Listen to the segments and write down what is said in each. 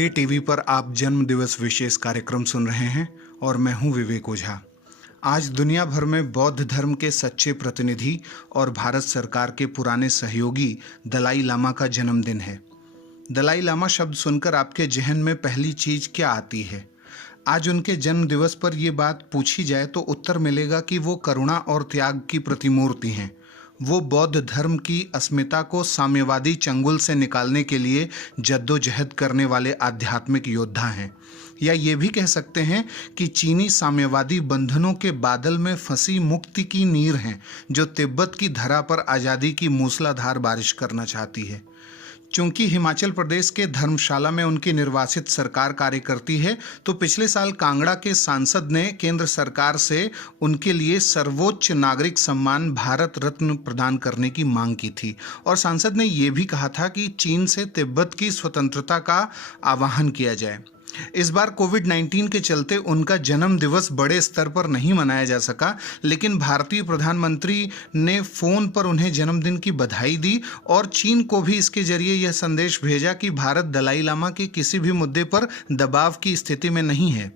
हे TV पर आप जन्म दिवस विशेष कार्यक्रम सुन रहे हैं और मैं हूं विवेक ओझा। आज दुनिया भर में बौद्ध धर्म के सच्चे प्रतिनिधि और भारत सरकार के पुराने सहयोगी दलाई लामा का जन्मदिन है। दलाई लामा शब्द सुनकर आपके जहन में पहली चीज क्या आती है? आज उनके जन्म दिवस पर यह बात पूछी जाए तो उत्तर मिलेगा कि वो करुणा और त्याग की प्रतिमूर्ति हैं। वो बौद्ध धर्म की अस्मिता को साम्यवादी चंगुल से निकालने के लिए जद्दोजहद करने वाले आध्यात्मिक योद्धा हैं, या ये भी कह सकते हैं कि चीनी साम्यवादी बंधनों के बादल में फंसी मुक्ति की नीर हैं, जो तिब्बत की धरा पर आज़ादी की मूसलाधार बारिश करना चाहती है। चूंकि हिमाचल प्रदेश के धर्मशाला में उनकी निर्वासित सरकार कार्य करती है, तो पिछले साल कांगड़ा के सांसद ने केंद्र सरकार से उनके लिए सर्वोच्च नागरिक सम्मान भारत रत्न प्रदान करने की मांग की थी और सांसद ने यह भी कहा था कि चीन से तिब्बत की स्वतंत्रता का आह्वान किया जाए। इस बार कोविड-19 के चलते उनका जन्म दिवस बड़े स्तर पर नहीं मनाया जा सका, लेकिन भारतीय प्रधानमंत्री ने फोन पर उन्हें जन्मदिन की बधाई दी और चीन को भी इसके जरिए यह संदेश भेजा कि भारत दलाई लामा के किसी भी मुद्दे पर दबाव की स्थिति में नहीं है।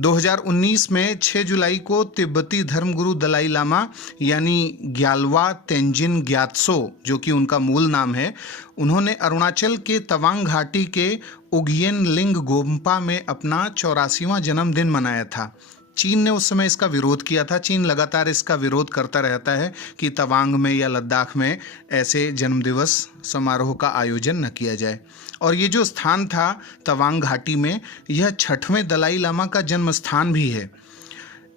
2019 में 6 जुलाई को तिब्बती धर्मगुरु दलाई लामा यानी ग्यालवा तेंजिन ग्यात्सो, जो कि उनका मूल नाम है, उन्होंने अरुणाचल के तवांग घाटी के उगियन लिंग गोम्पा में अपना 84वां जन्मदिन मनाया था। चीन ने उस समय इसका विरोध किया था। चीन लगातार इसका विरोध करता रहता है कि तवांग में या लद्दाख में ऐसे जन्मदिवस समारोह का आयोजन न किया जाए। और ये जो स्थान था तवांग घाटी में, यह 6वें दलाई लामा का जन्म स्थान भी है।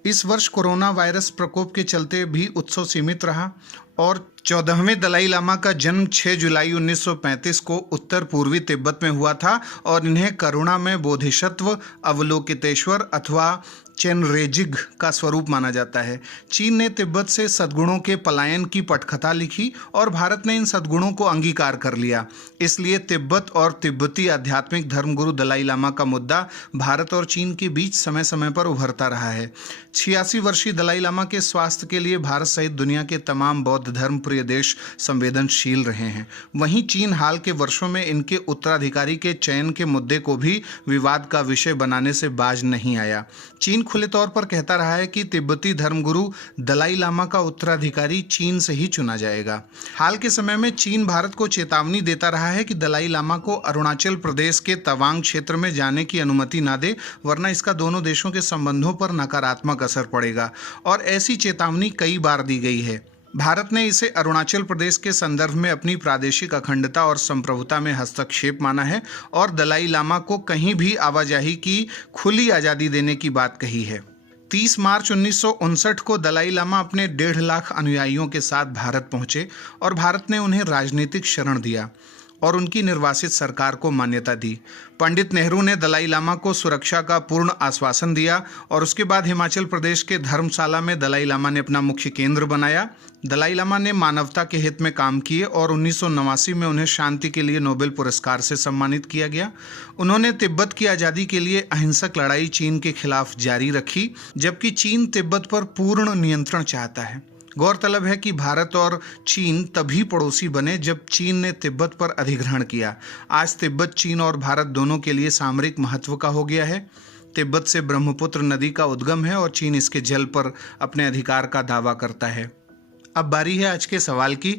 इस वर्ष कोरोना वायरस प्रकोप के चलते भी उत्सव सीमित रहा और 14वें दलाई लामा का जन्म 6 जुलाई 1935 को उत्तर पूर्वी तिब्बत में हुआ था और इन्हें करुणा में बोधिसत्व अवलोकितेश्वर अथवा चेनरेजिग का स्वरूप माना जाता है। चीन ने तिब्बत से सद्गुणों के पलायन की पटकथा लिखी और भारत ने इन सद्गुणों को अंगीकार कर लिया। इसलिए तिब्बत और तिब्बती आध्यात्मिक धर्मगुरु दलाई लामा का मुद्दा भारत और चीन के बीच समय समय पर उभरता रहा है। 86 वर्षीय दलाई लामा के स्वास्थ्य के लिए भारत सहित दुनिया के तमाम बौद्ध धर्म प्रिय देश संवेदनशील रहे हैं। वहीं चीन हाल के वर्षों में इनके उत्तराधिकारी के चयन के मुद्दे को भी विवाद का विषय बनाने से बाज नहीं आया। चीन खुले तौर पर कहता रहा है कि तिब्बती धर्मगुरु दलाई लामा का उत्तराधिकारी चीन से ही चुना जाएगा। हाल के समय में चीन भारत को चेतावनी देता रहा है कि दलाई लामा को अरुणाचल प्रदेश के तवांग क्षेत्र में जाने की अनुमति ना दे, वरना इसका दोनों देशों के संबंधों पर नकारात्मक असर पड़ेगा और ऐसी चेतावनी कई बार दी गई है। भारत ने इसे अरुणाचल प्रदेश के संदर्भ में अपनी प्रादेशिक अखंडता और संप्रभुता में हस्तक्षेप माना है और दलाई लामा को कहीं भी आवाजाही की खुली आज़ादी देने की बात कही है। 30 मार्च 1959 को दलाई लामा अपने 1.5 लाख अनुयायियों के साथ भारत पहुंचे और भारत ने उन्हें राजनीतिक शरण दिया और उनकी निर्वासित सरकार को मान्यता दी। पंडित नेहरू ने दलाई लामा को सुरक्षा का पूर्ण आश्वासन दिया और उसके बाद हिमाचल प्रदेश के धर्मशाला में दलाई लामा ने अपना मुख्य केंद्र बनाया। दलाई लामा ने मानवता के हित में काम किए और 1989 में उन्हें शांति के लिए नोबेल पुरस्कार से सम्मानित किया गया। उन्होंने तिब्बत की आज़ादी के लिए अहिंसक लड़ाई चीन के खिलाफ जारी रखी, जबकि चीन तिब्बत पर पूर्ण नियंत्रण चाहता है। गौरतलब है कि भारत और चीन तभी पड़ोसी बने जब चीन ने तिब्बत पर अधिग्रहण किया। आज तिब्बत चीन और भारत दोनों के लिए सामरिक महत्व का हो गया है। तिब्बत से ब्रह्मपुत्र नदी का उद्गम है और चीन इसके जल पर अपने अधिकार का दावा करता है। अब बारी है आज के सवाल की।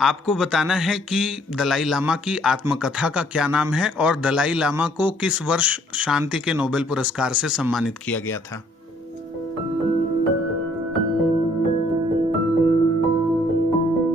आपको बताना है कि दलाई लामा की आत्मकथा का क्या नाम है और दलाई लामा को किस वर्ष शांति के नोबेल पुरस्कार से सम्मानित किया गया था।